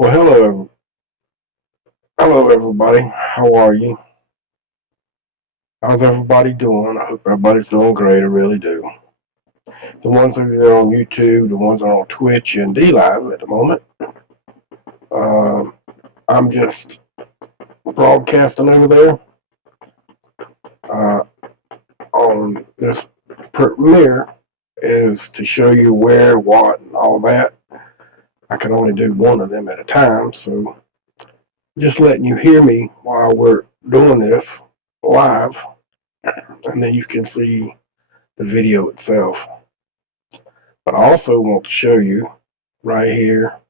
Well, hello everybody. How are you? How's everybody doing? I hope everybody's doing great. I really do. The ones that are on YouTube, the ones that are on Twitch and D Live at the moment. Um, I'm just broadcasting over there on this premiere is to show you where, what, and all that. I can only do one of them at a time, so just letting you hear me while we're doing this live, and then you can see the video itself. But I also want to show you right here,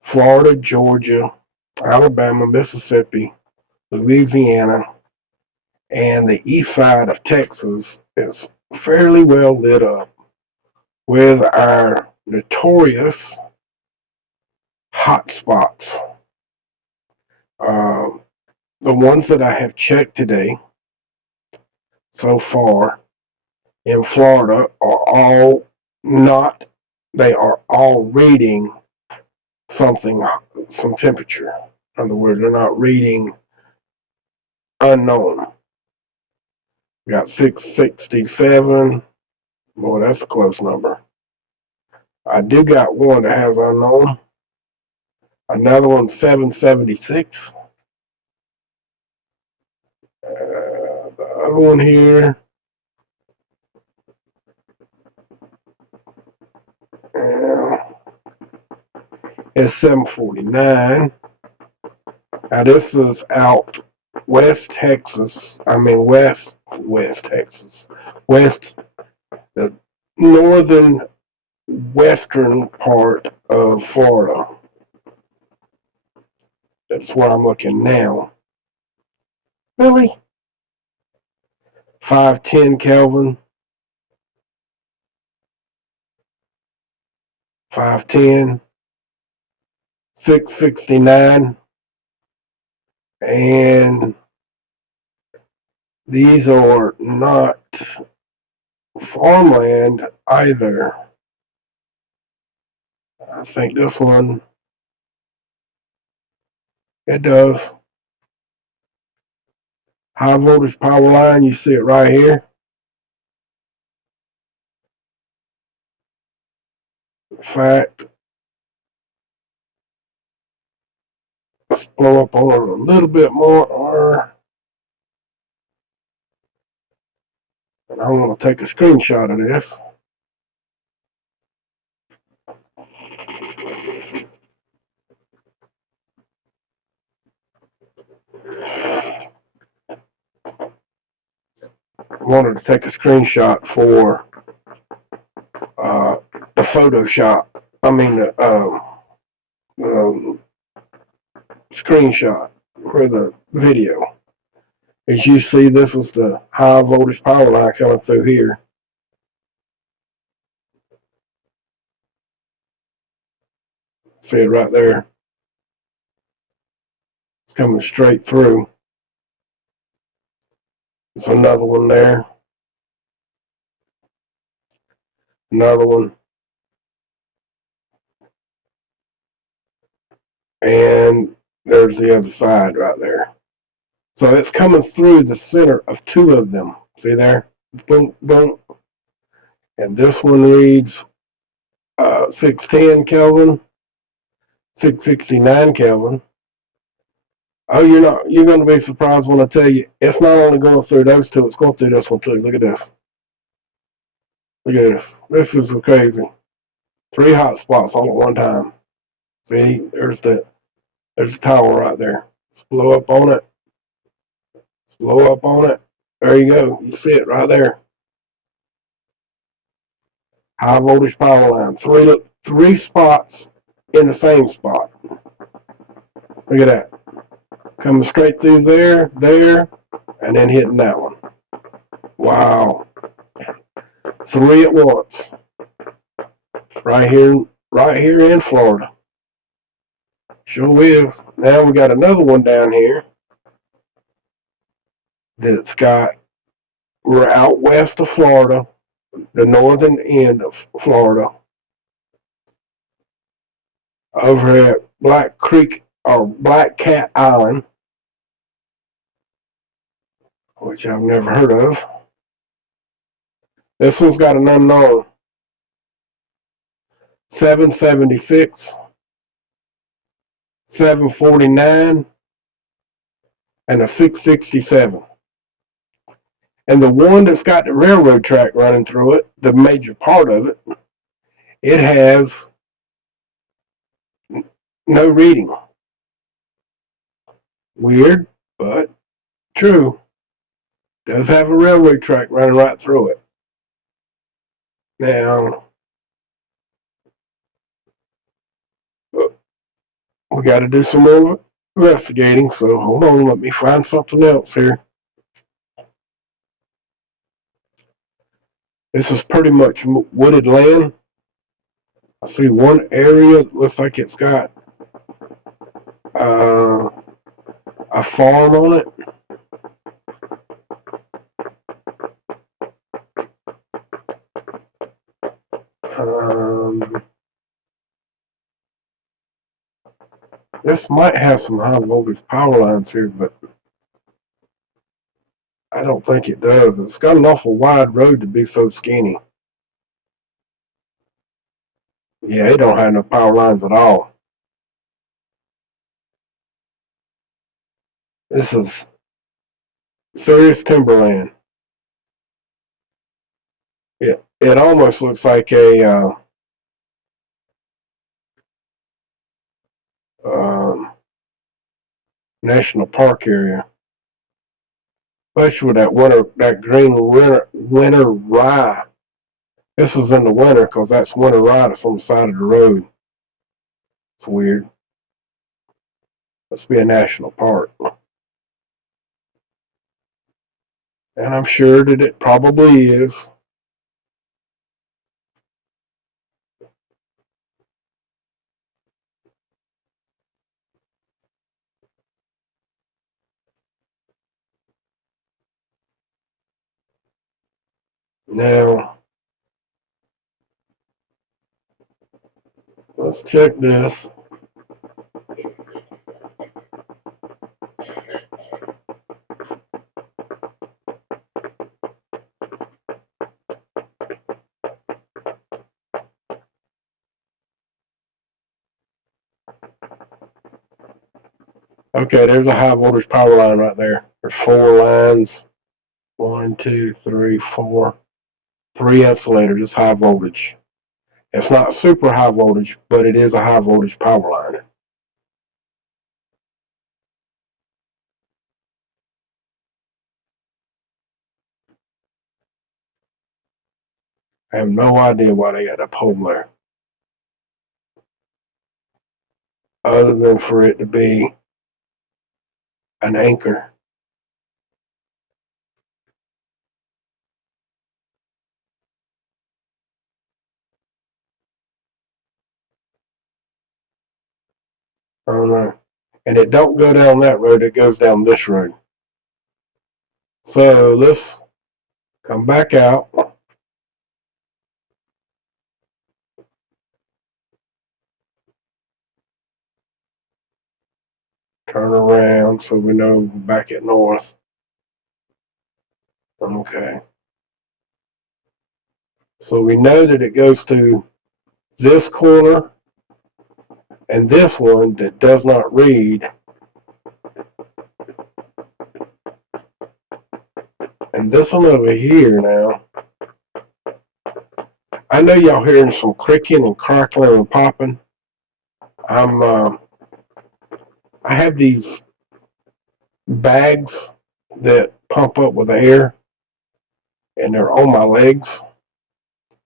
Florida, Georgia, Alabama, Mississippi, Louisiana, and the east side of Texas is fairly well lit up with our notorious hot spots. The ones that I have checked today so far in Florida are all not, they are all reading some temperature. In other words, they're not reading unknown. We got 667. Boy, that's a close number. I do got one that has unknown. Another one, 776. The other one here. Is 749. Now this is out West Texas. West Texas. The northern western part of Florida. That's where I'm looking now. Really? 510 Kelvin. 510. 669. And these are not farmland either. I think this one, it does. High voltage power line, you see it right here. In fact, let's blow up on it a little bit more, and I want to take a screenshot of this. I wanted to take a screenshot for the Photoshop. The screenshot for the video. As you see, this is the high voltage power line coming through here. See it right there. It's coming straight through. There's another one there. Another one. And there's the other side right there. So it's coming through the center of two of them. See there? Boom, boom. And this one reads 610 Kelvin, 669 Kelvin. Oh, you're going to be surprised when I tell you, it's not only going through those two, it's going through this one too. Look at this. Look at this. This is crazy. 3 hot spots all at one time. See, there's the tower right there. Let's blow up on it. Let's blow up on it. There you go. You see it right there. High voltage power line. Three spots in the same spot. Look at that. Coming straight through there, and then hitting that one. Wow. 3 at once. Right here in Florida. Sure is. Now we got another one down here we're out west of Florida, the northern end of Florida, over at Black Creek or Black Cat Island, which I've never heard of. This one's got an unknown 776, 749, and a 667. And the one that's got the railroad track running through it, the major part of it, it has no reading. Weird, but true. Does have a railroad track running right through it. Now, we got to do some more investigating, so hold on, let me find something else here. This is pretty much wooded land. I see one area that looks like it's got a farm on it. This might have some high voltage power lines here, but I don't think it does. It's got an awful wide road to be so skinny. Yeah, it don't have no power lines at all. This is serious timberland. It almost looks like a national park area, especially with that green winter rye. This is in the winter because that's winter rye that's on the side of the road. It's weird. Must be a national park. And I'm sure that it probably is. Now, let's check this. Okay, there's a high voltage power line right there. There's 4 lines. 1, 2, 3, 4. 3 insulators. It's high voltage. It's not super high voltage, but it is a high voltage power line. I have no idea why they got a pole there, other than for it to be an anchor. I don't know. And it don't go down that road, it goes down this road. So let's come back out. Turn around so we know we're back at north. Okay. So we know that it goes to this corner and this one that does not read. And this one over here now. I know y'all hearing some creaking and crackling and popping. I have these bags that pump up with air, and they're on my legs,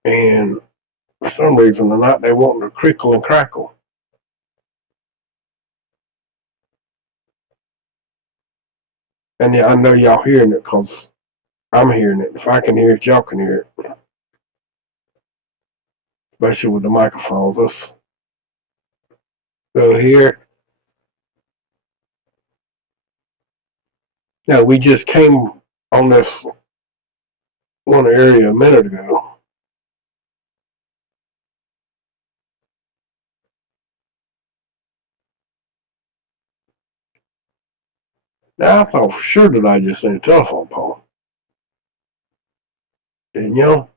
and for some reason they're not. They want to crickle and crackle. And yeah, I know y'all hearing it because I'm hearing it. If I can hear it, y'all can hear it. Especially with the microphones. Let's go here. Now, we just came on this one area a minute ago. Now I thought for sure that I just seen a telephone pole. Didn't you?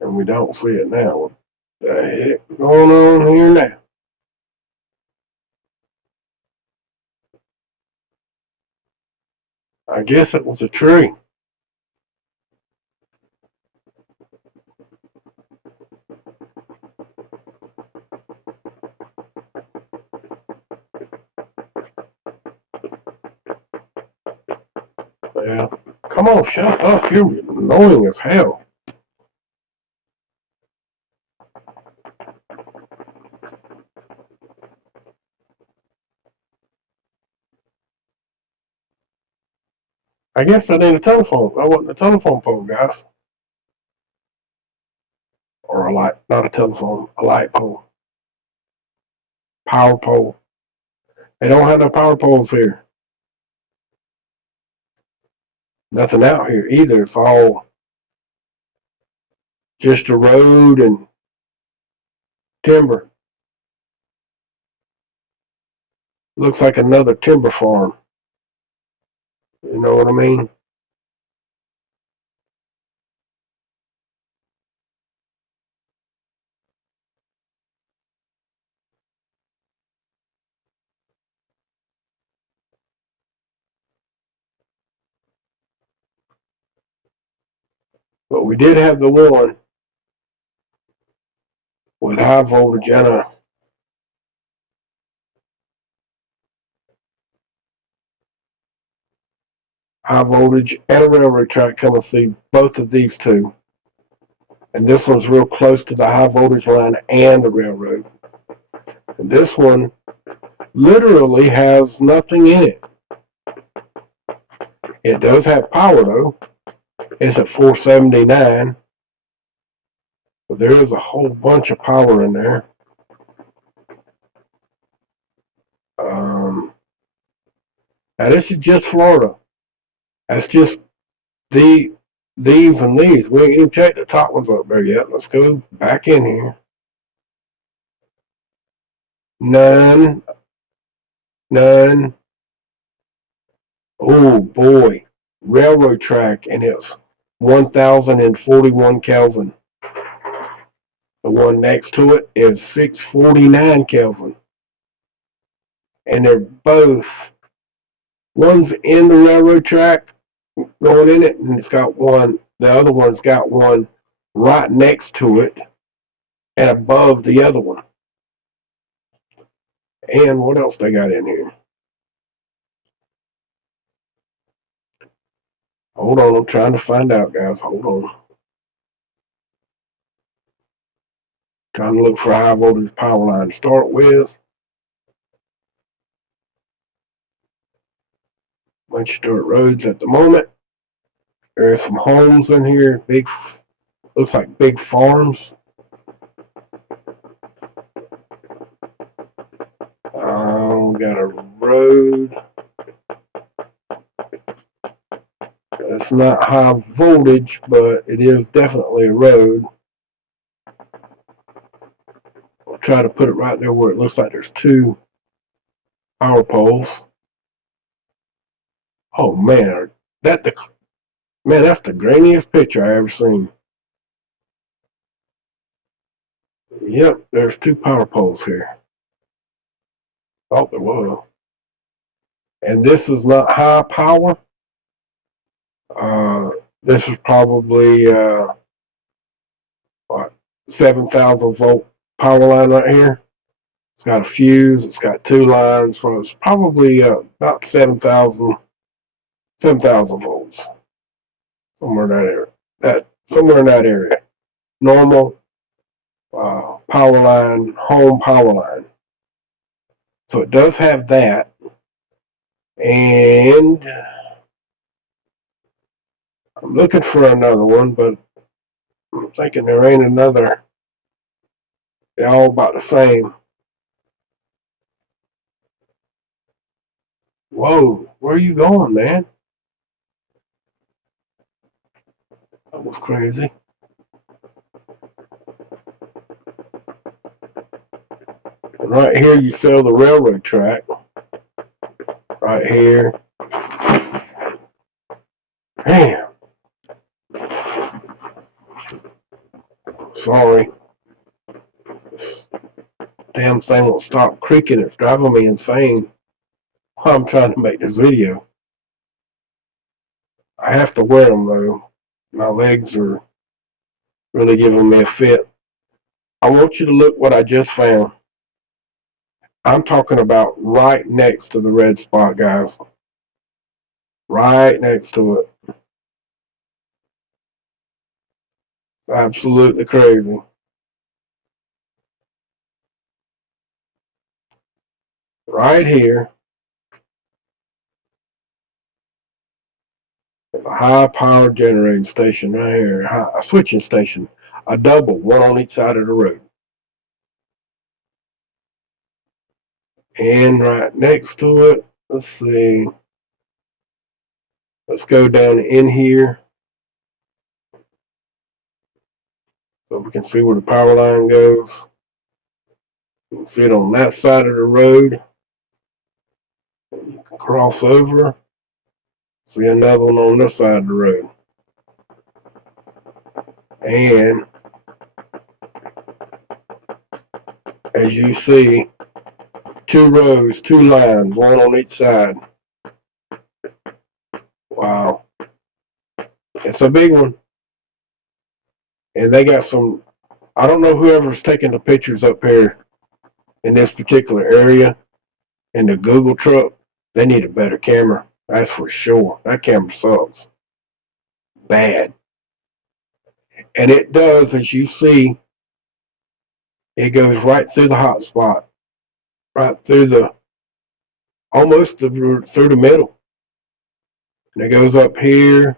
And we don't see it now. What the heck going on here now? I guess it was a tree. Yeah. Come on, shut up. You're annoying as hell. I guess that ain't a telephone. That wasn't a telephone pole, guys. Or a light, not a telephone, a light pole. Power pole. They don't have no power poles here. Nothing out here either. It's all just a road and timber. Looks like another timber farm. You know what I mean? But we did have the one with high voltage and a high voltage and a railroad track coming through both of these two. And this one's real close to the high voltage line and the railroad. And this one literally has nothing in it. It does have power though. It's at 479. But there is a whole bunch of power in there. Now this is just Florida. That's just these and these. We ain't even checked the top ones up there yet. Let's go back in here. None. Oh boy. Railroad track, and it's 1041 Kelvin. The one next to it is 649 Kelvin. And they're both, one's in the railroad track going in it, and it's got one, the other one's got one right next to it and above the other one. And what else they got in here? Hold on, I'm trying to find out, guys. Hold on. Trying to look for a high voltage power line to start with. Bunch of dirt roads at the moment. There are some homes in here. Big, looks like big farms. We got a road. It's not high voltage, but it is definitely a road. I'll try to put it right there where it looks like there's two power poles. Oh man, that's the grainiest picture I ever seen. Yep, there's two power poles here. Thought there was. And this is not high power. This is probably what, 7,000 volt power line right here. It's got a fuse. It's got two lines. So it's probably about 7,000 volts. Somewhere in that area. Somewhere in that area. Normal power line, home power line. So it does have that. And I'm looking for another one, but I'm thinking there ain't another. They're all about the same. Whoa, where are you going, man? That was crazy. And right here you sell the railroad track. right here. Man, sorry. This damn thing won't stop creaking. It's driving me insane while I'm trying to make this video. I have to wear them though. My legs are really giving me a fit. I want you to look what I just found. I'm talking about right next to the red spot, guys. Right next to it. Absolutely crazy. Right here is a high power generating station right here. A switching station. A double, one on each side of the road. And right next to it, let's see. Let's go down in here so we can see where the power line goes. You can see it on that side of the road. And you can cross over. See another one on this side of the road. And as you see, 2 rows, 2 lines, one on each side. Wow. It's a big one. And they got some, I don't know whoever's taking the pictures up here in this particular area in the Google truck. They need a better camera. That's for sure. That camera sucks. Bad. And it does, as you see, it goes right through the hot spot. Right through the, almost through the middle. And it goes up here.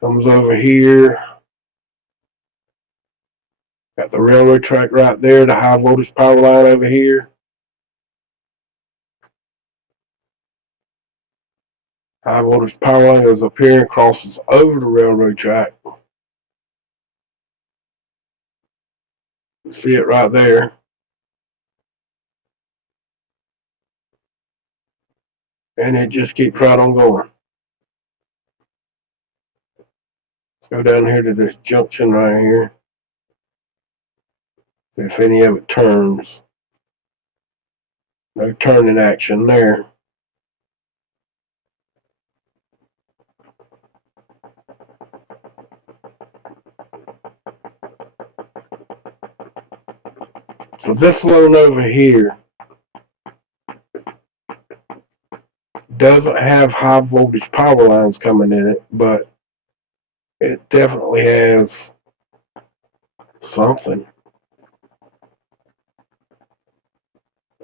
Comes over here. Got the railroad track right there, the high voltage power line over here. High voltage power line goes up here and crosses over the railroad track. You see it right there. And it just keeps right on going. Let's go down here to this junction right here. See if any of it turns. No turning action there. So this one over here doesn't have high voltage power lines coming in it, but it definitely has something.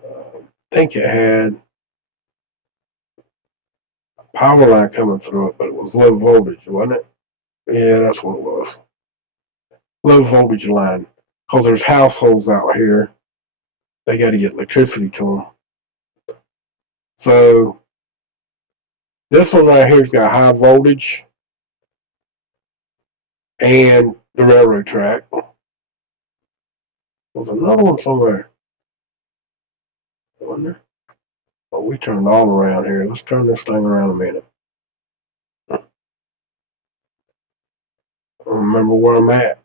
I think it had a power line coming through it, but it was low voltage, wasn't it? Yeah, that's what it was. Low voltage line. Because there's households out here. They got to get electricity to them. So this one right here's got high voltage and the railroad track. There's another one somewhere. I wonder. Oh, we turned all around here. Let's turn this thing around a minute. I don't remember where I'm at.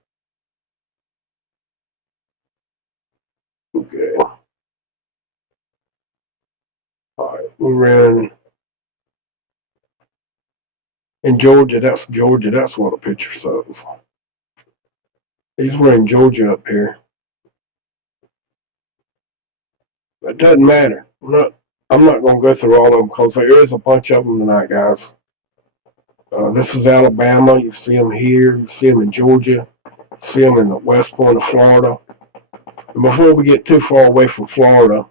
Okay. All right. We ran in Georgia. That's Georgia. That's what a picture says. These were in Georgia up here. It doesn't matter. I'm not going to go through all of them because there is a bunch of them tonight, guys. This is Alabama. You see them here. You see them in Georgia. You see them in the west point of Florida. And before we get too far away from Florida,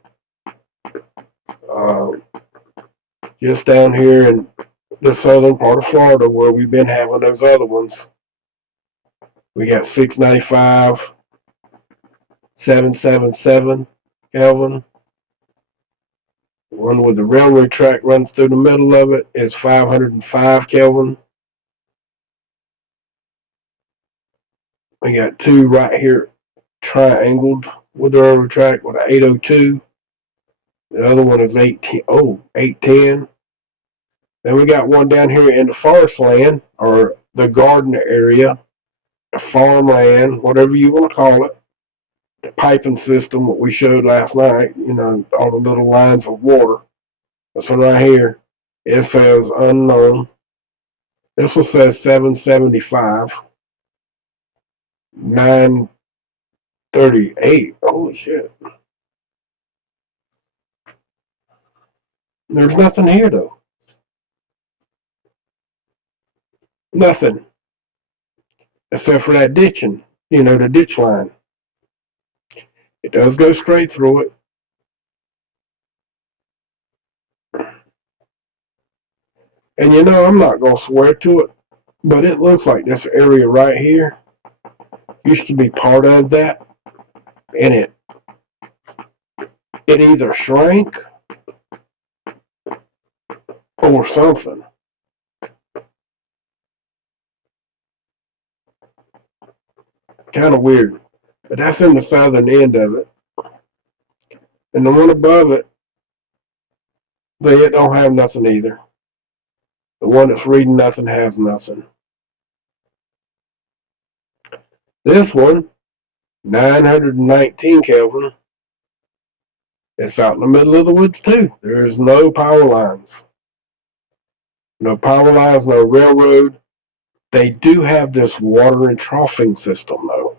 just down here in the southern part of Florida where we've been having those other ones, we got 695, 777 Kelvin. One with the railroad track running through the middle of it is 505 Kelvin. We got 2 right here triangled with the railroad track with an 802. The other one is 18. Oh, 810. Then we got one down here in the forest land, or the garden area, the farmland, whatever you want to call it. The piping system, what we showed last night, all the little lines of water. This one right here, it says unknown. This one says 775, 938. Holy shit. There's nothing here though. Nothing. Except for that ditching, the ditch line. It does go straight through it. And I'm not going to swear to it, but it looks like this area right here used to be part of that, and it either shrank or something. Kind of weird. But that's in the southern end of it. And the one above it, it don't have nothing either. The one that's reading nothing has nothing. This one, 919 Kelvin, it's out in the middle of the woods too. There is no power lines. No power lines, no railroad. They do have this water and troughing system though.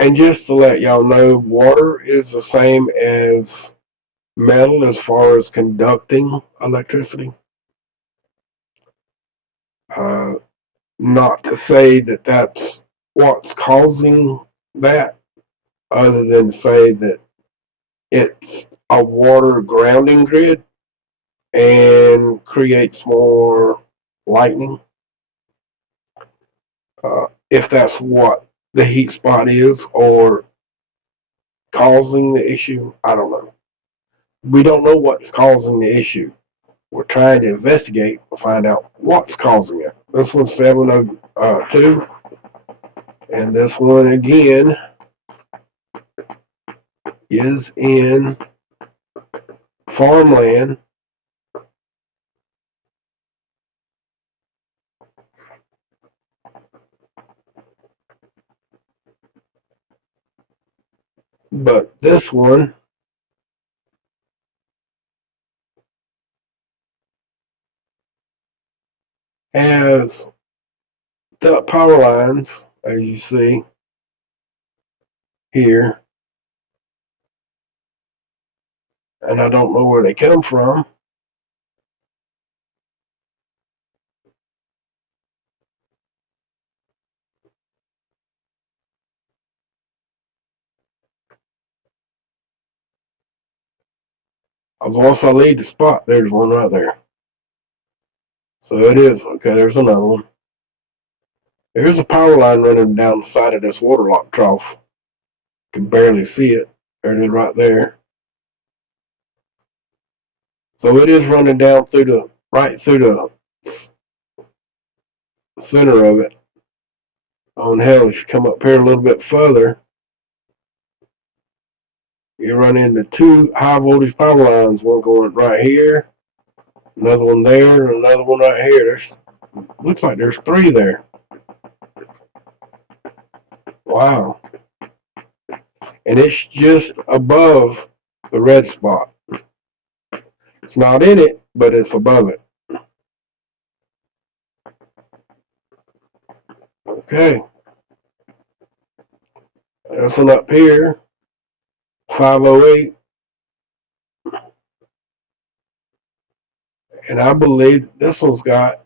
And just to let y'all know, water is the same as metal as far as conducting electricity. Not to say that that's what's causing that, other than say that it's a water grounding grid and creates more lightning. If that's what the heat spot is or causing the issue, I don't know. We don't know what's causing the issue. We're trying to investigate to find out what's causing it. This one's 702, and this one again is in farmland. But this one has the power lines, as you see here. And I don't know where they come from. Once I leave the spot, there's one right there. So it is. Okay, there's another one. There's a power line running down the side of this water lock trough. Can barely see it. There it is right there. So it is running down right through the center of it. On hell, if you come up here a little bit further, you run into two high voltage power lines. One going right here, another one there, and another one right here. Looks like there's three there. Wow. And it's just above the red spot. It's not in it, but it's above it. Okay. This one up here, 508. And I believe this one's got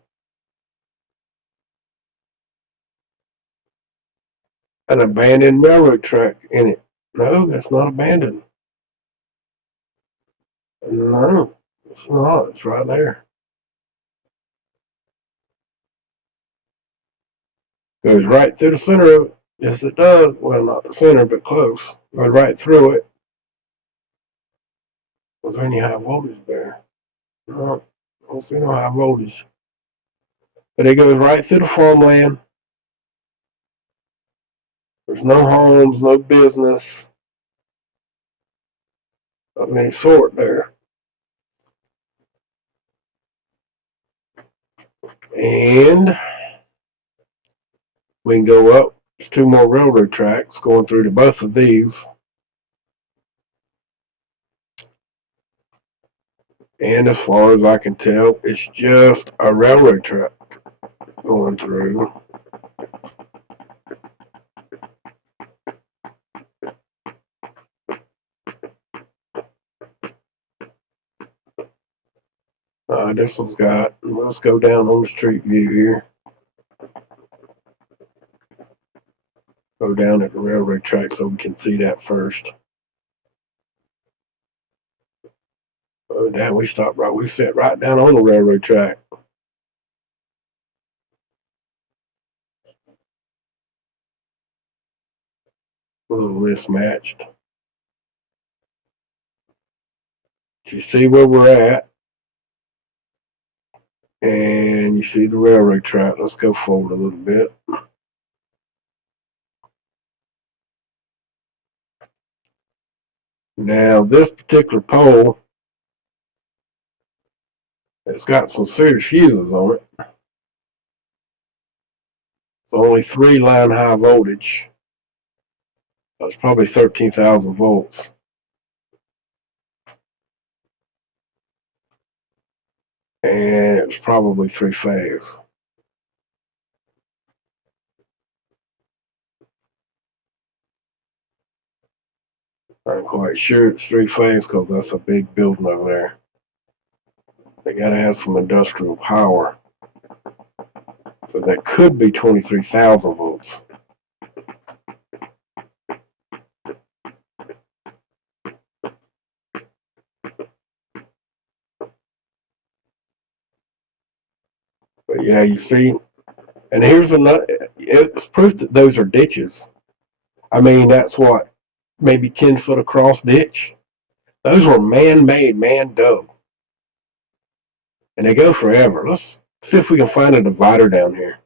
an abandoned railroad track in it. No, that's not abandoned. No, it's not. It's right there. Goes right through the center of it. Yes, it does. Well, not the center, but close. Goes right through it. Was there any high voltage there? No, I don't see no high voltage. But it goes right through the farmland. There's no homes, no business. of any sort there. And we can go up. There's 2 more railroad tracks going through to both of these. And as far as I can tell, it's just a railroad track going through. This one's got, let's go down on the street view here. Go down at the railroad track so we can see that first. Oh, damn, we stopped right. We sat right down on the railroad track. A little mismatched. You see where we're at. And you see the railroad track. Let's go forward a little bit. Now, this particular pole has got some serious fuses on it. It's only 3 line high voltage. That's probably 13,000 volts. And it's probably 3 phase. I'm quite sure it's 3 phase because that's a big building over there. They got to have some industrial power. So that could be 23,000 volts. But yeah, you see, and here's another, it's proof that those are ditches. I mean, that's what, maybe 10 foot across ditch. Those were man-made, man-dug. And they go forever. Let's see if we can find a divider down here.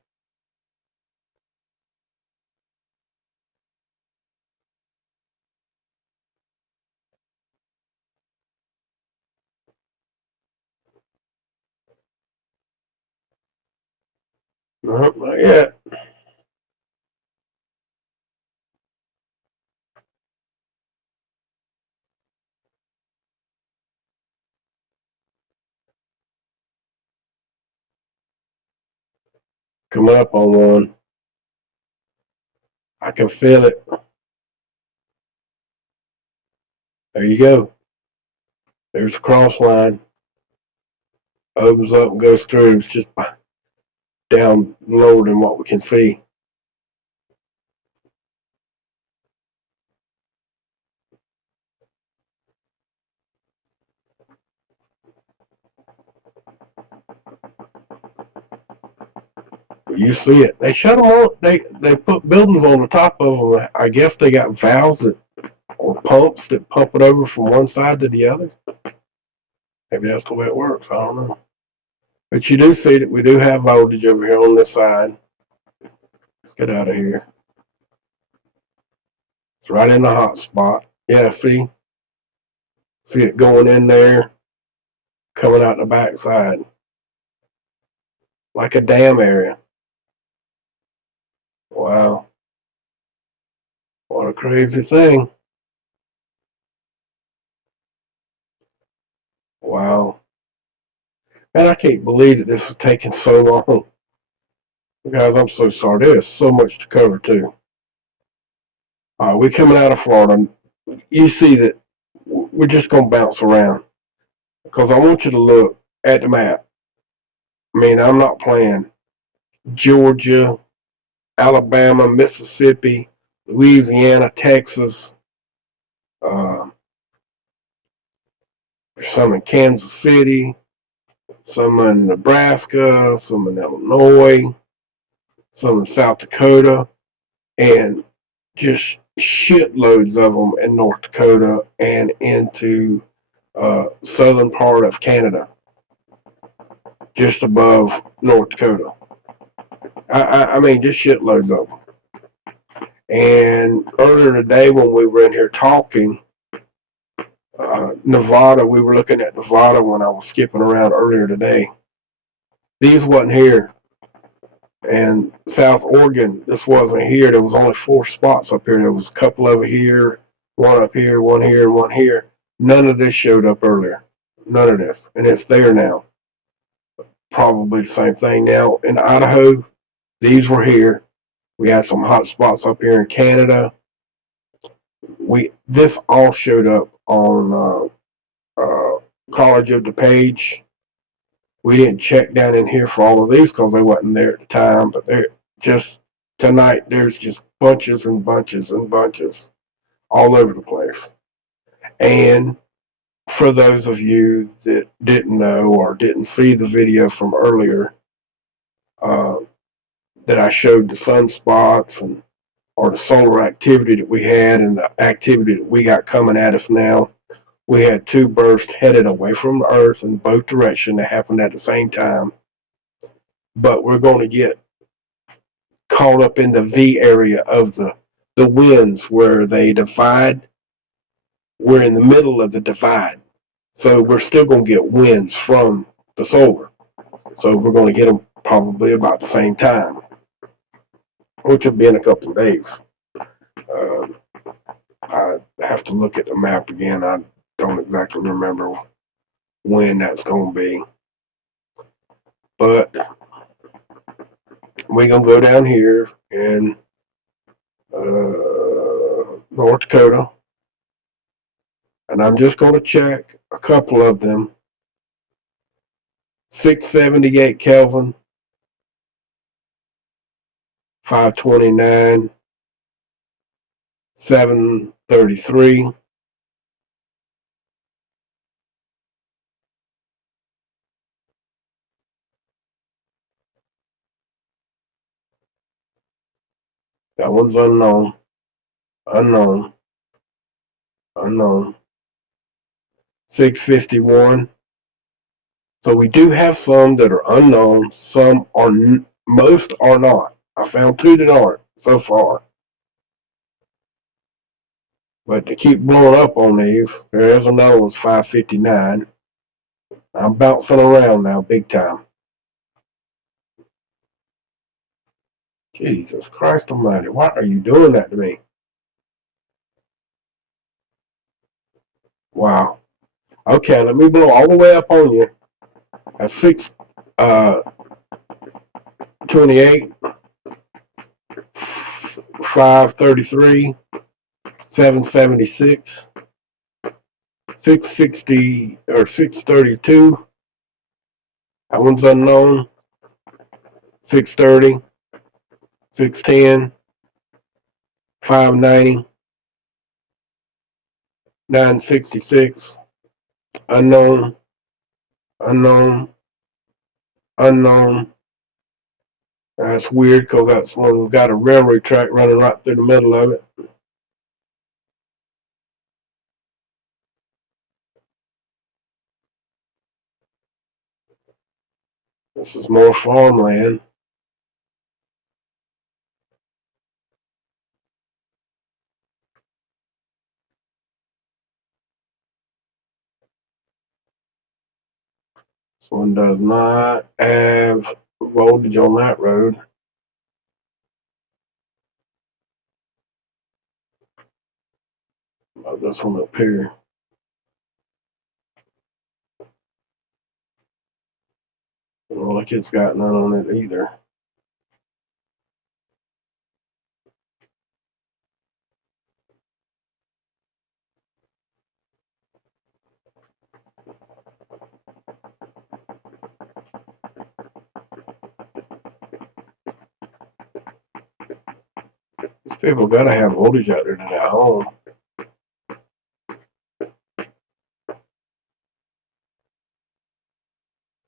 Nope, not yet. Coming up on one. I can feel it. There you go. There's the cross line. Opens up and goes through. It's just down lower than what we can see. You see it. They shut them on. They put buildings on the top of them. I guess they got valves that, or pumps that pump it over from one side to the other. Maybe that's the way it works. I don't know. But you do see that we do have voltage over here on this side. Let's get out of here. It's right in the hot spot. Yeah, see? See it going in there, coming out the back side. Like a dam area. Wow. What a crazy thing. Wow. Man, I can't believe that this is taking so long. Guys, I'm so sorry. There's so much to cover, too. We're coming out of Florida. You see that we're just going to bounce around. Because I want you to look at the map. I mean, I'm not playing. Georgia, Alabama, Mississippi, Louisiana, Texas. There's some in Kansas City, some in Nebraska, some in Illinois, some in South Dakota, and just shitloads of them in North Dakota and into southern part of Canada, just above North Dakota. I mean, just shitloads of them. And earlier today when we were in here talking, Nevada, we were looking at Nevada when I was skipping around earlier today. These wasn't here. And South Oregon, this wasn't here. There was only 4 spots up here. There was a couple over here, one up here, one here, and one here. None of this showed up earlier. None of this. And it's there now. Probably the same thing now. In Idaho, these were here. We had some hot spots up here in Canada. This all showed up on College of DuPage. We didn't check down in here for all of these because they wasn't there at the time, but they're just tonight. There's just bunches and bunches and bunches all over the place. And for those of you that didn't know or didn't see the video from earlier, that I showed the sunspots and or the solar activity that we had and the activity that we got coming at us now. We had 2 bursts headed away from the Earth in both directions that happened at the same time. But we're going to get caught up in the V area of the winds where they divide. We're in the middle of the divide. So we're still going to get winds from the solar. So we're going to get them probably about the same time, which will be in a couple of days. I have to look at the map again. I don't exactly remember when that's going to be. But we're going to go down here in North Dakota. And I'm just going to check a couple of them. 678 Kelvin, 529, 733. That one's unknown. Unknown. Unknown. 651. So we do have some that are unknown. Some are, most are not. I found 2 that aren't so far. But to keep blowing up on these, there's another one's 559. I'm bouncing around now big time. Jesus Christ almighty, why are you doing that to me? Wow. Okay, let me blow all the way up on you. At 628, 533, 776, 660 or 632. That one's unknown. 630, 610, 590, 966. Unknown. Unknown. Unknown. That's weird because that's one we've got a railroad track running right through the middle of it. This is more farmland. This one does not have voltage on that road. About this one up here. Well, like it's got none on it either. These people gotta have voltage out there to their home.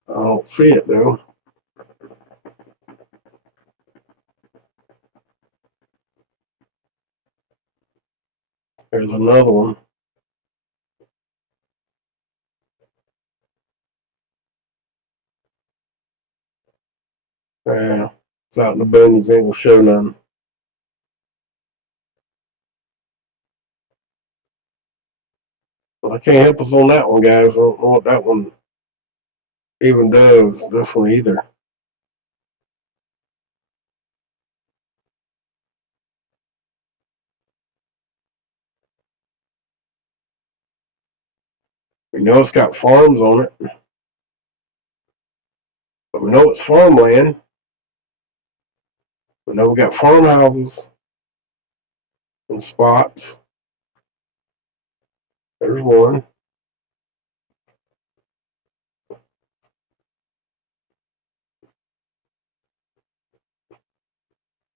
I don't see it though. There's another one. Yeah, it's out in the boonies, ain't gonna show none. Well, I can't help us on that one, guys. I don't know what that one even does. This one either. We know it's got farms on it, but we know it's farmland. We know we got farmhouses and spots. There's one.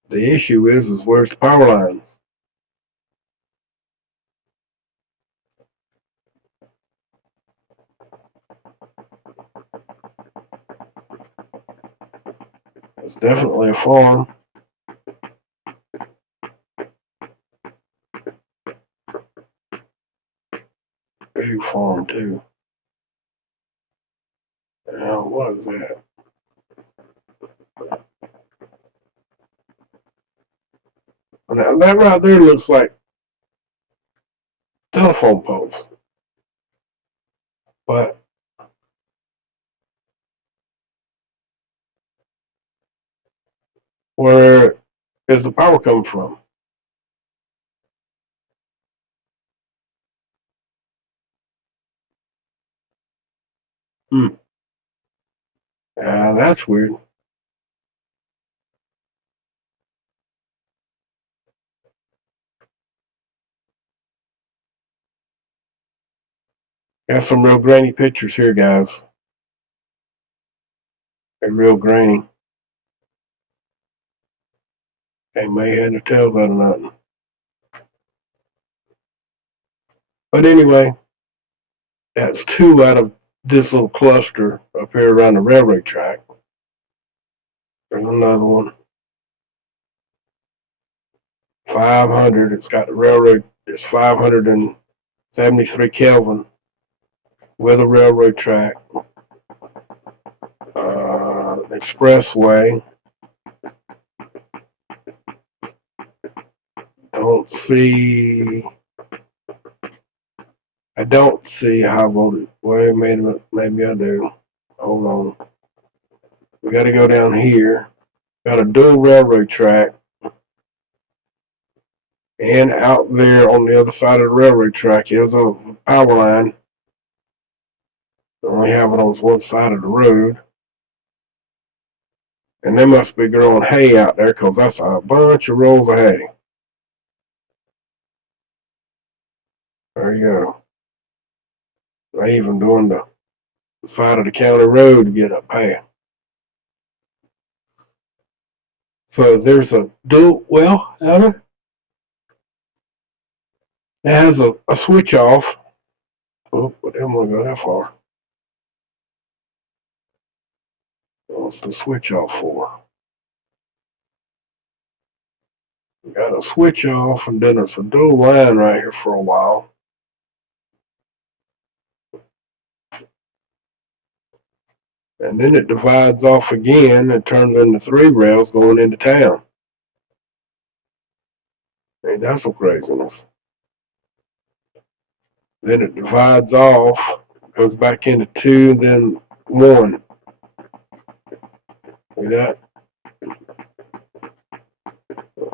The issue is where's the power lines? It's definitely a farm. Big farm too. Now, what is that? Now, that right there looks like telephone poles. But where is the power coming from? That's weird. Got some real grainy pictures here, guys. They're real grainy. Ain't made head or tails out of nothing. But anyway, that's two out of this little cluster up here around the railroad track. There's another one. 500. It's got the railroad. It's 573 Kelvin with a railroad track. Expressway. I don't see high voltage. Wait a minute, maybe I do. Hold on. We got to go down here. Got a dual railroad track. And out there on the other side of the railroad track is a power line. They only have it on one side of the road. And they must be growing hay out there because that's a bunch of rolls of hay. There you go. They even doing the side of the county road to get up hay. So there's a dual, well, it has a switch off. Oh, but I didn't want to go that far. What's the switch off for? We got a switch off, and then it's a dual line right here for a while. And then it divides off again and turns into three rails going into town. Ain't that some craziness? Then it divides off, goes back into two, then one. See that?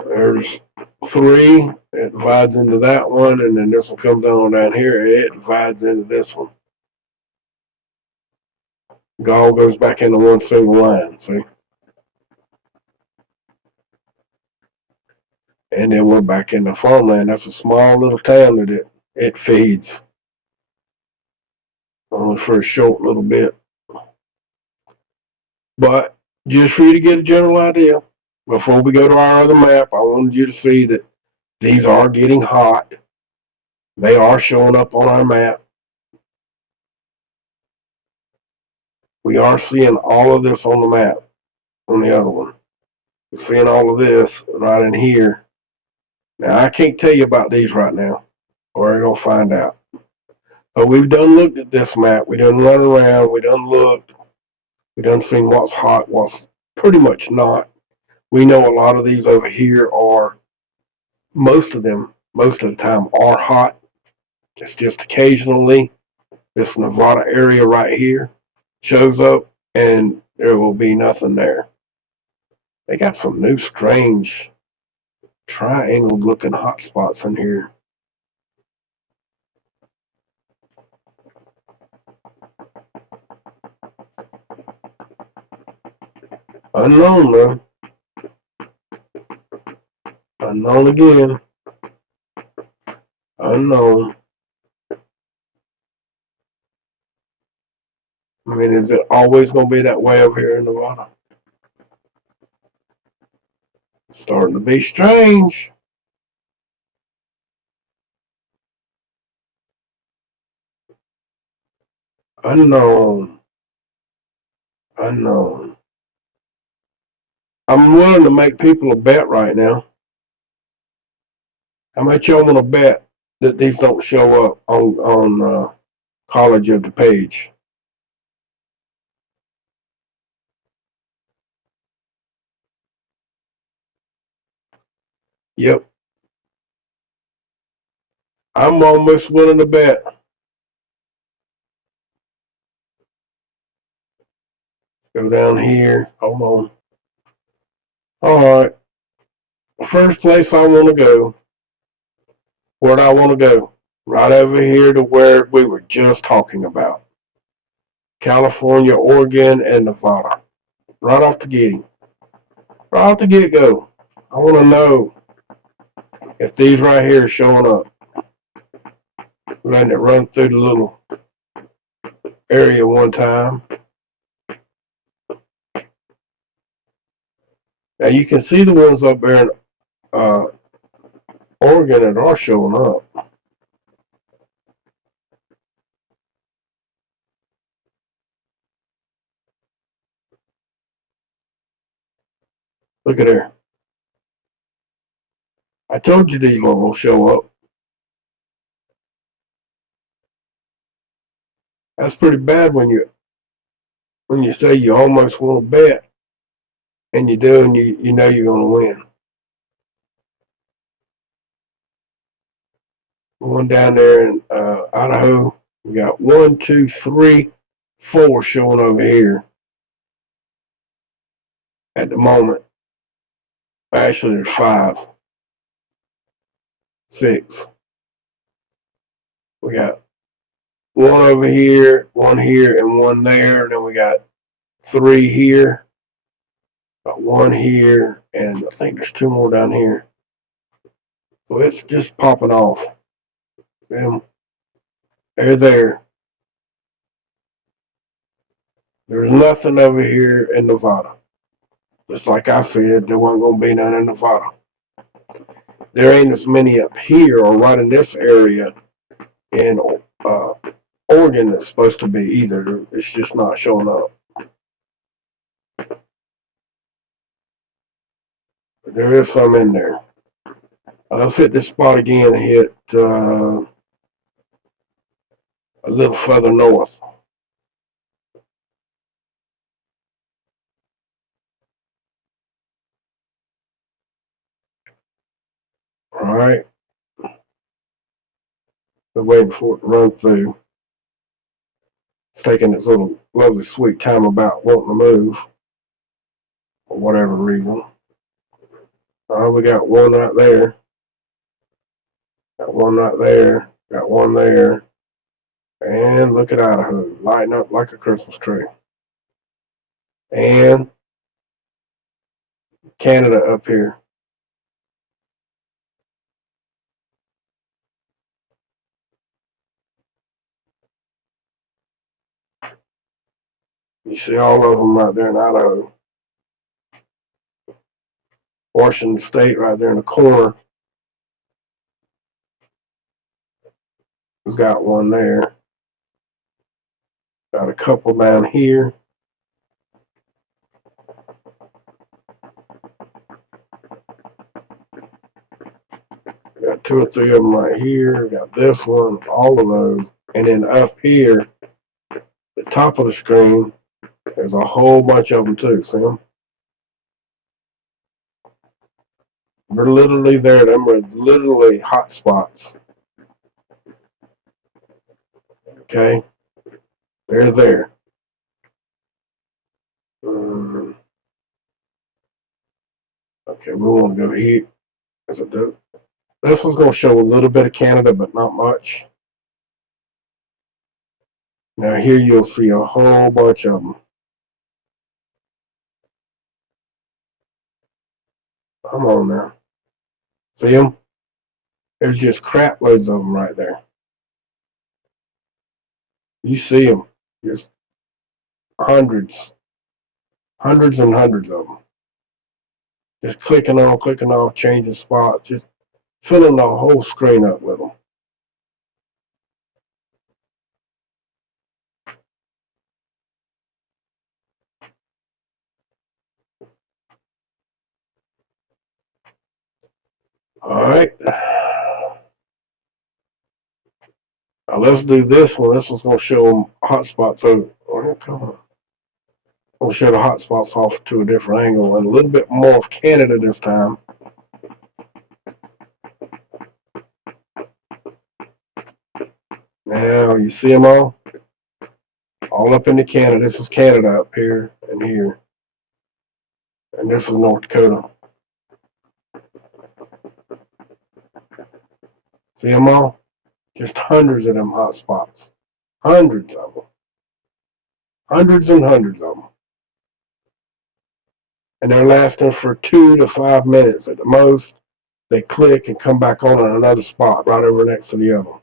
There's three. It divides into that one, and then this one comes down here, and it divides into this one. It all goes back into one single line, see? And then we're back in the farmland. That's a small little town that it feeds. Only for a short little bit. But just for you to get a general idea, before we go to our other map, I wanted you to see that these are getting hot. They are showing up on our map. We are seeing all of this on the map, on the other one. We're seeing all of this right in here. Now, I can't tell you about these right now. We're going to find out. But we've done looked at this map. We done run around. We done looked. We done seen what's hot, what's pretty much not. We know a lot of these over here are, most of the time are hot. It's just occasionally this Nevada area right here shows up and there will be nothing there. They got some new strange triangle looking hotspots in here. Unknown though. Unknown again. Unknown. I mean, is it always going to be that way over here in Nevada? It's starting to be strange. Unknown. Unknown. I'm willing to make people a bet right now. How much y'all want to bet that these don't show up on College of DuPage? Yep. I'm almost willing to bet. Go down here. Hold on. All right. First place I want to go. Where do I want to go? Right over here to where we were just talking about. California, Oregon, and Nevada. Right off the getting. Right off the get-go. I want to know if these right here are showing up. Letting it run through the little area one time. Now you can see the ones up there in Oregon that are showing up. Look at there. I told you these ones will show up. That's pretty bad when you say you almost want to bet and you do and you know you're going to win. Going down there in Idaho, we got 1, 2, 3, 4 showing over here at the moment. Actually, there's 5, 6. We got 1 over here, 1 here, and 1 there. And then we got 3 here, got 1 here, and I think there's 2 more down here. So it's just popping off. Them, they're there. There's nothing over here in Nevada. Just like I said, there wasn't going to be none in Nevada. There ain't as many up here or right in this area in Oregon that's supposed to be either. It's just not showing up. But there is some in there. Let's hit this spot again and hit a little further north. All right. We're waiting for it to run through. It's taking its little lovely sweet time about wanting to move for whatever reason. We got 1 right there. Got 1 right there. Got 1 there. And look at Idaho, lighting up like a Christmas tree. And Canada up here. You see all of them right there in Idaho. Washington State right there in the corner. Has got 1 there. Got a couple down here. Got 2 or 3 of them right here. Got this one, all of those. And then up here, the top of the screen, there's a whole bunch of them too. See them? We're literally there. Them are literally hot spots. Okay, they're there. Okay, we want to go here. This one's going to show a little bit of Canada, but not much. Now here you'll see a whole bunch of them. Come on now. See them? There's just crap loads of them right there. You see them. Just hundreds and hundreds of them. Just clicking on, clicking off, changing spots, just filling the whole screen up with them. All right. Now let's do this one. This one's going to show them hotspots. Come on. We'll show the hotspots off to a different angle and a little bit more of Canada this time. Now you see them all up into Canada. This is Canada up here and here, and this is North Dakota. See them all? Just hundreds of them hotspots. Hundreds of them. Hundreds and hundreds of them. And they're lasting for 2 to 5 minutes at the most. They click and come back on another spot right over next to the other one.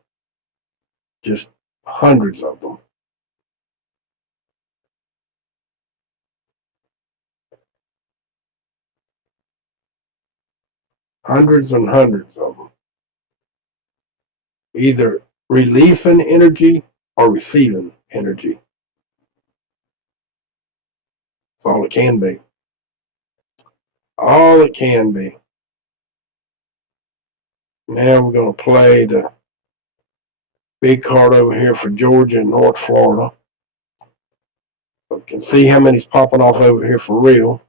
Just hundreds of them. Hundreds and hundreds of them. Either releasing energy or receiving energy. That's all it can be. All it can be. Now we're going to play the big card over here for Georgia and North Florida. So we can see how many's popping off over here for real.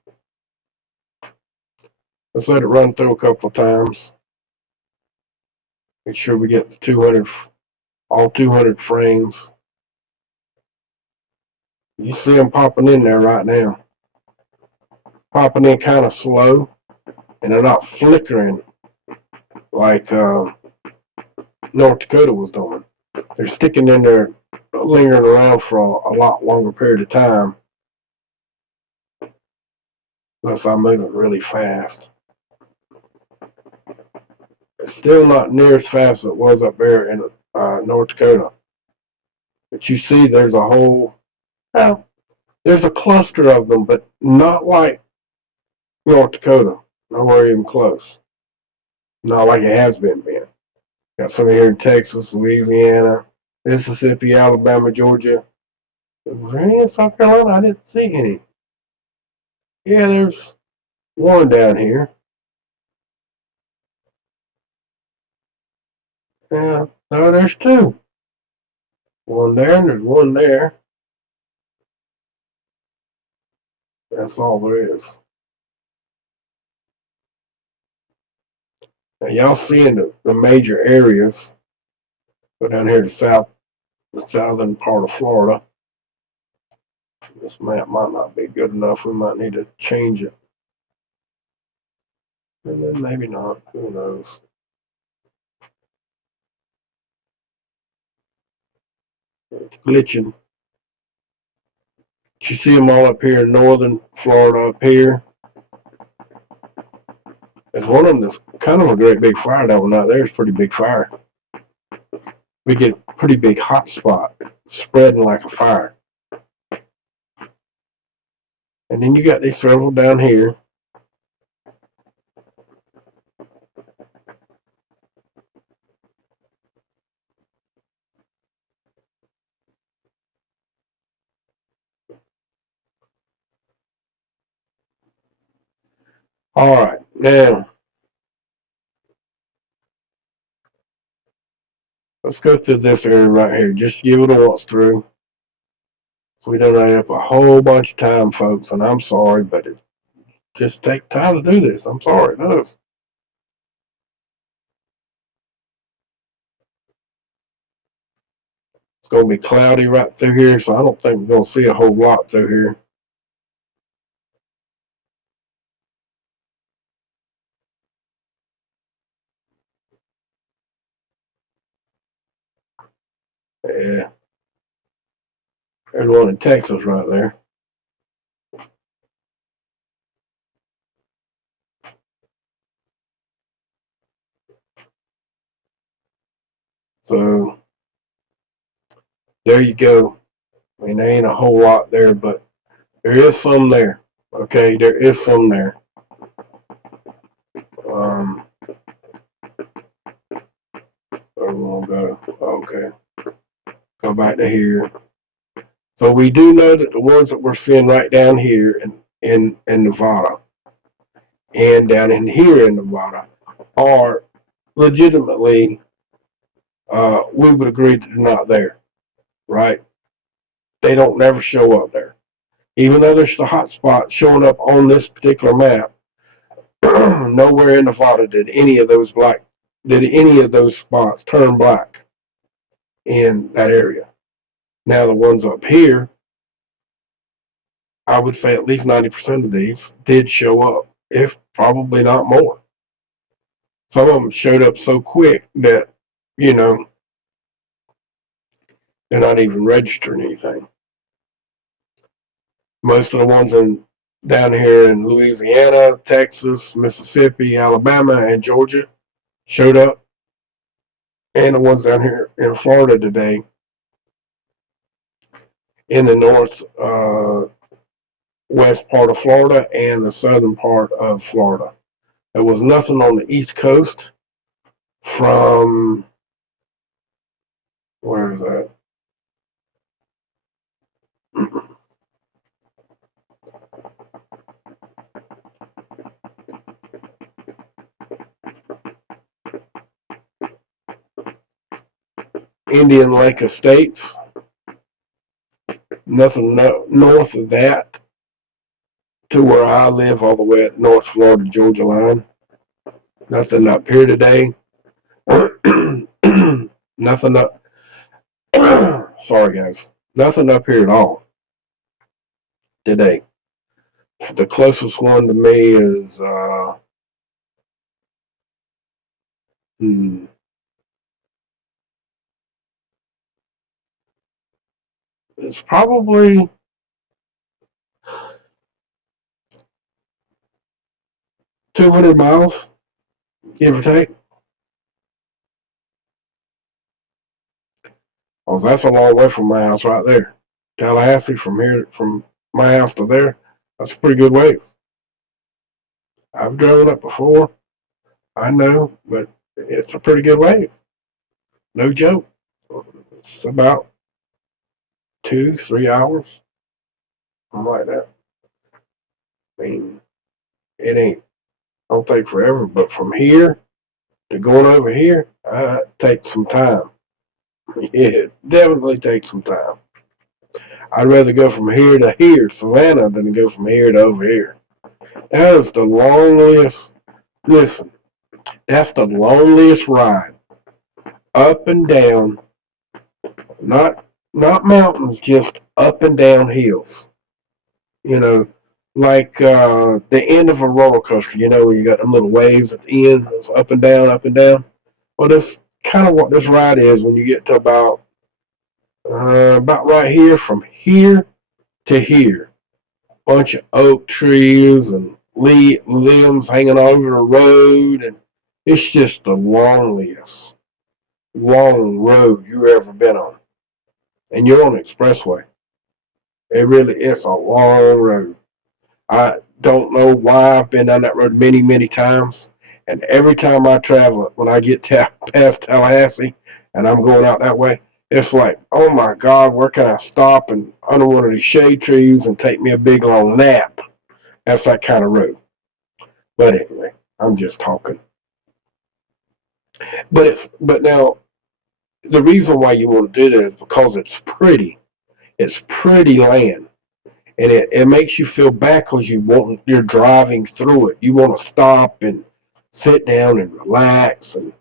Let's let it run through a couple of times. Make sure we get the all 200 frames. You see them popping in there right now. Popping in kind of slow, and they're not flickering like North Dakota was doing. They're sticking in there, lingering around for a lot longer period of time. Unless I move it really fast. It's still not near as fast as it was up there in North Dakota. But you see there's there's a cluster of them, but not like North Dakota. Nowhere even close. Not like it has been. Got some here in Texas, Louisiana, Mississippi, Alabama, Georgia. Was there any in South Carolina? I didn't see any. Yeah, there's one down here. Yeah, no, there's two. One there and there's one there. That's all there is. Now y'all seeing the major areas. Go down here to the southern part of Florida. This map might not be good enough. We might need to change it. And then maybe not. Who knows? It's glitching. You see them all up here in northern Florida up here. There's one of them that's kind of a great big fire. That one out there is a pretty big fire. We get a pretty big hot spot spreading like a fire. And then you got these several down here. All right, now let's go through this area right here. Just give it a once through. So we don't end up a whole bunch of time, folks, and I'm sorry, but it just takes time to do this. I'm sorry, it does. Let's going to be cloudy right through here, so I don't think we're going to see a whole lot through here. Yeah. There's one in Texas right there. So there you go. I mean, there ain't a whole lot there, but there is some there. Okay, there is some there. Okay, go back to here. So we do know that the ones that we're seeing right down here in Nevada and down in here in Nevada are legitimately, we would agree that they're not there, right? They don't never show up there. Even though there's the hot spot showing up on this particular map, nowhere in Nevada did any of those spots turn black in that area. Now the ones up here, I would say at least 90% of these did show up, if probably not more. Some of them showed up so quick that, they're not even registering anything. Most of the ones down here in Louisiana, Texas, Mississippi, Alabama, and Georgia showed up. And the ones down here in Florida today, in the northwest part of Florida and the southern part of Florida. There was nothing on the East Coast from, where is that? Indian Lake Estates. Nothing north of that to where I live, all the way at North Florida, Georgia line. Nothing up here today. Nothing up. Sorry, guys. Nothing up here at all today. The closest one to me is it's probably 200 miles, give or take. Oh, that's a long way from my house right there. Tallahassee, from my house to there, that's a pretty good ways. I've driven up before. I know, but it's a pretty good ways. No joke. It's about 2-3 hours. Something like that. I mean, it ain't, don't take forever, but from here to going over here, it takes some time. It definitely takes some time. I'd rather go from here to here, Savannah, than to go from here to over here. That is the loneliest, listen, that's the loneliest ride. Up and down, not mountains, just up and down hills. Like the end of a roller coaster, where you got them little waves at the end, it's up and down, up and down. Well, that's kind of what this ride is when you get to about right here, from here to here. Bunch of oak trees and limbs hanging over the road, and it's just the loneliest long road you've ever been on. And you're on the expressway. It really is a long road. I don't know why. I've been down that road many, many times. And every time I travel, when I get past Tallahassee and I'm going out that way, it's like, oh my God, where can I stop and under one of these shade trees and take me a big long nap? That's that kind of road. But anyway, I'm just talking. But now, the reason why you want to do that is because it's pretty. It's pretty land. And it makes you feel bad because you're driving through it. You want to stop and sit down and relax and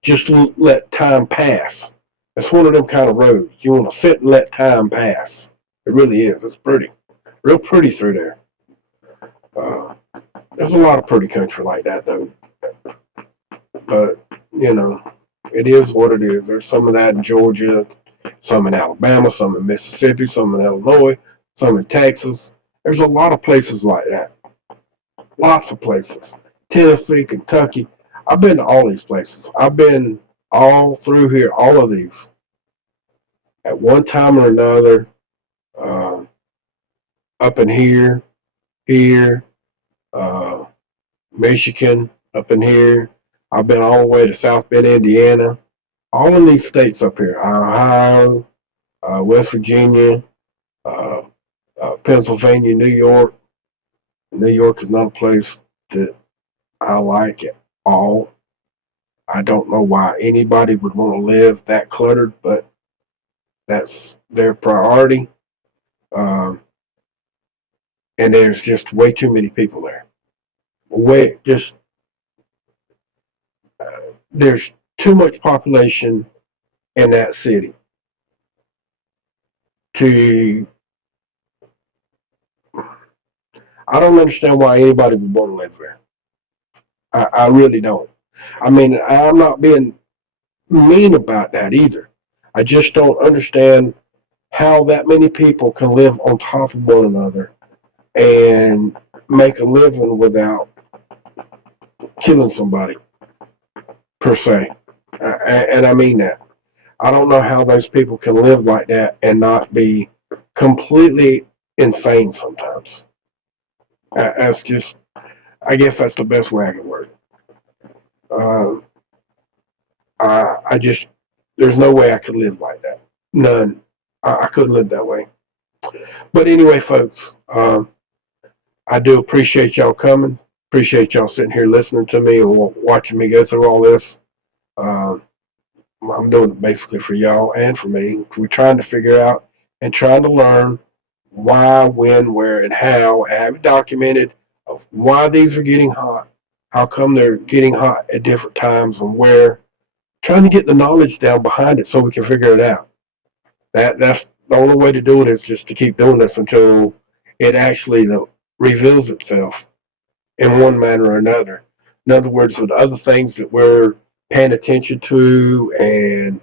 just let time pass. It's one of them kind of roads. You want to sit and let time pass. It really is. It's pretty. Real pretty through there. There's a lot of pretty country like that, though. But, you know, it is what it is. There's some of that in Georgia, some in Alabama, some in Mississippi, some in Illinois, some in Texas. There's a lot of places like that. Lots of places. Tennessee, Kentucky. I've been to all these places. I've been all through here, all of these. At one time or another, up in here, Michigan, up in here. I've been all the way to South Bend, Indiana. All of these states up here. Ohio, West Virginia, Pennsylvania, New York. New York is not a place that I like at all. I don't know why anybody would want to live that cluttered, but that's their priority. And there's just way too many people there. There's too much population in that city I don't understand why anybody would want to live there. I really don't. I mean, I'm not being mean about that either. I just don't understand how that many people can live on top of one another and make a living without killing somebody, per se. And I mean that. I don't know how those people can live like that and not be completely insane sometimes. That's just, I guess that's the best way I can word it. There's no way I could live like that. None. I couldn't live that way. But anyway, folks, I do appreciate y'all coming. Appreciate y'all sitting here listening to me and watching me go through all this. I'm doing it basically for y'all and for me. We're trying to figure out and trying to learn why, when, where, and how. I have it documented of why these are getting hot. How come they're getting hot at different times and where. Trying to get the knowledge down behind it so we can figure it out. That's the only way to do it, is just to keep doing this until it actually reveals itself in one manner or another. In other words, with other things that we're paying attention to, and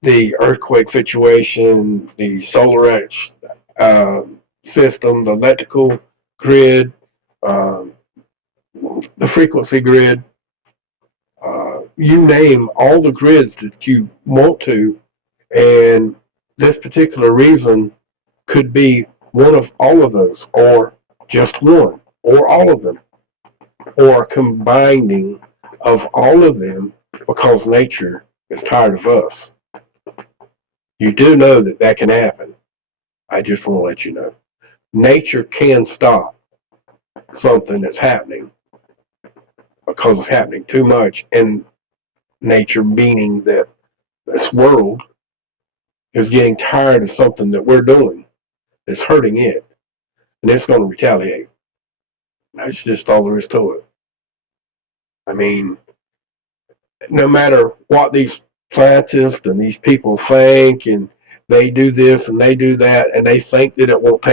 the earthquake situation, the solar system, the electrical grid, the frequency grid, you name all the grids that you want to, and this particular reason could be one of all of those, or just one, or all of them, or combining of all of them, because nature is tired of us. You do know that that can happen. I just want to let you know. Nature can stop something that's happening because it's happening too much, and nature, meaning that this world is getting tired of something that we're doing that's hurting it, and it's going to retaliate. That's just all there is to it. I mean, no matter what these scientists and these people think, and they do this and they do that, and they think that it won't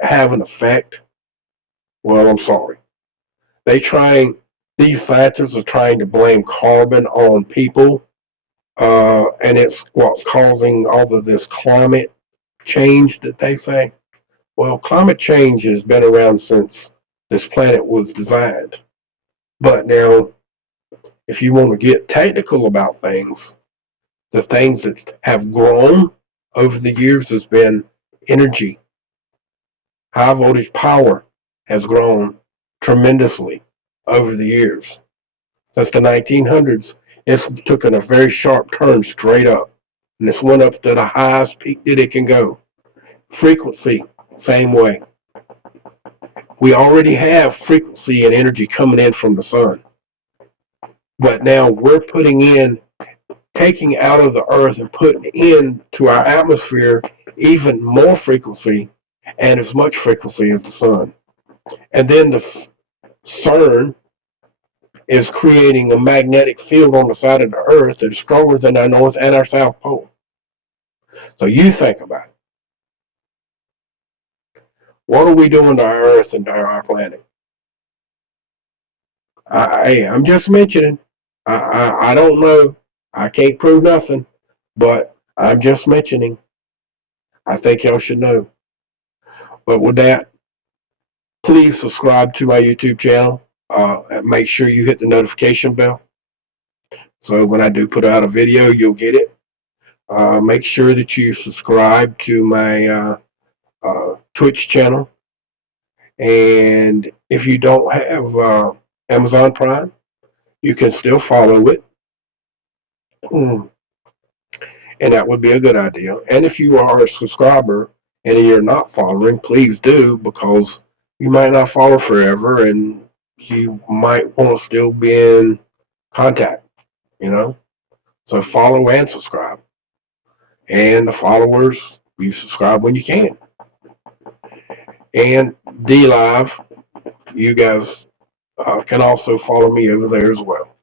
have an effect, well, I'm sorry. These scientists are trying to blame carbon on people, and it's what's causing all of this climate change that they say. Well, climate change has been around since this planet was designed. But now, if you want to get technical about things, the things that have grown over the years has been energy. High voltage power has grown tremendously over the years. Since the 1900s, it's taken a very sharp turn straight up, and it's went up to the highest peak that it can go. Frequency, same way. We already have frequency and energy coming in from the sun, but now we're taking out of the earth and putting into our atmosphere even more frequency, and as much frequency as the sun. And then the CERN is creating a magnetic field on the side of the earth that is stronger than our North and our South Pole. So you think about it. What are we doing to our earth and to our planet? I'm just mentioning. I don't know. I can't prove nothing, but I'm just mentioning. I think y'all should know. But with that, please subscribe to my YouTube channel. Make sure you hit the notification bell. So when I do put out a video, you'll get it. Make sure that you subscribe to my Twitch channel. And if you don't have Amazon Prime, you can still follow it. And that would be a good idea. And if you are a subscriber and you're not following, please do, because you might not follow forever and you might want to still be in contact, So follow and subscribe. And the followers, you subscribe when you can. And DLive, you guys can also follow me over there as well.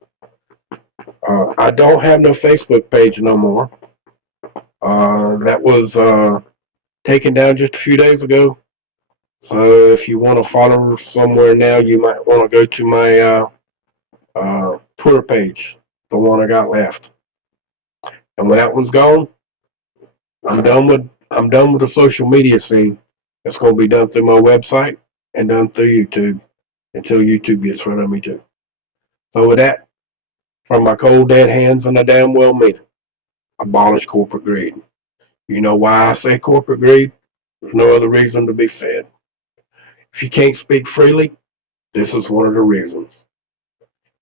I don't have no Facebook page no more. That was taken down just a few days ago. So if you want to follow somewhere now, you might want to go to my Twitter page, the one I got left. And when that one's gone, I'm done with the social media scene. It's going to be done through my website and done through YouTube until YouTube gets rid of me too. So with that, from my cold dead hands and I damn well mean it, abolish corporate greed. You know why I say corporate greed? There's no other reason to be said. If you can't speak freely, this is one of the reasons.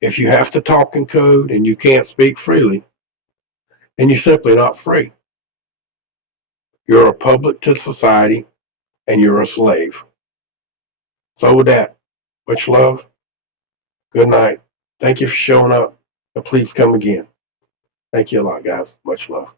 If you have to talk in code and you can't speak freely, then you're simply not free. You're a public to society and you're a slave. So with that, much love. Good night. Thank you for showing up, and please come again. Thank you a lot, guys. Much love.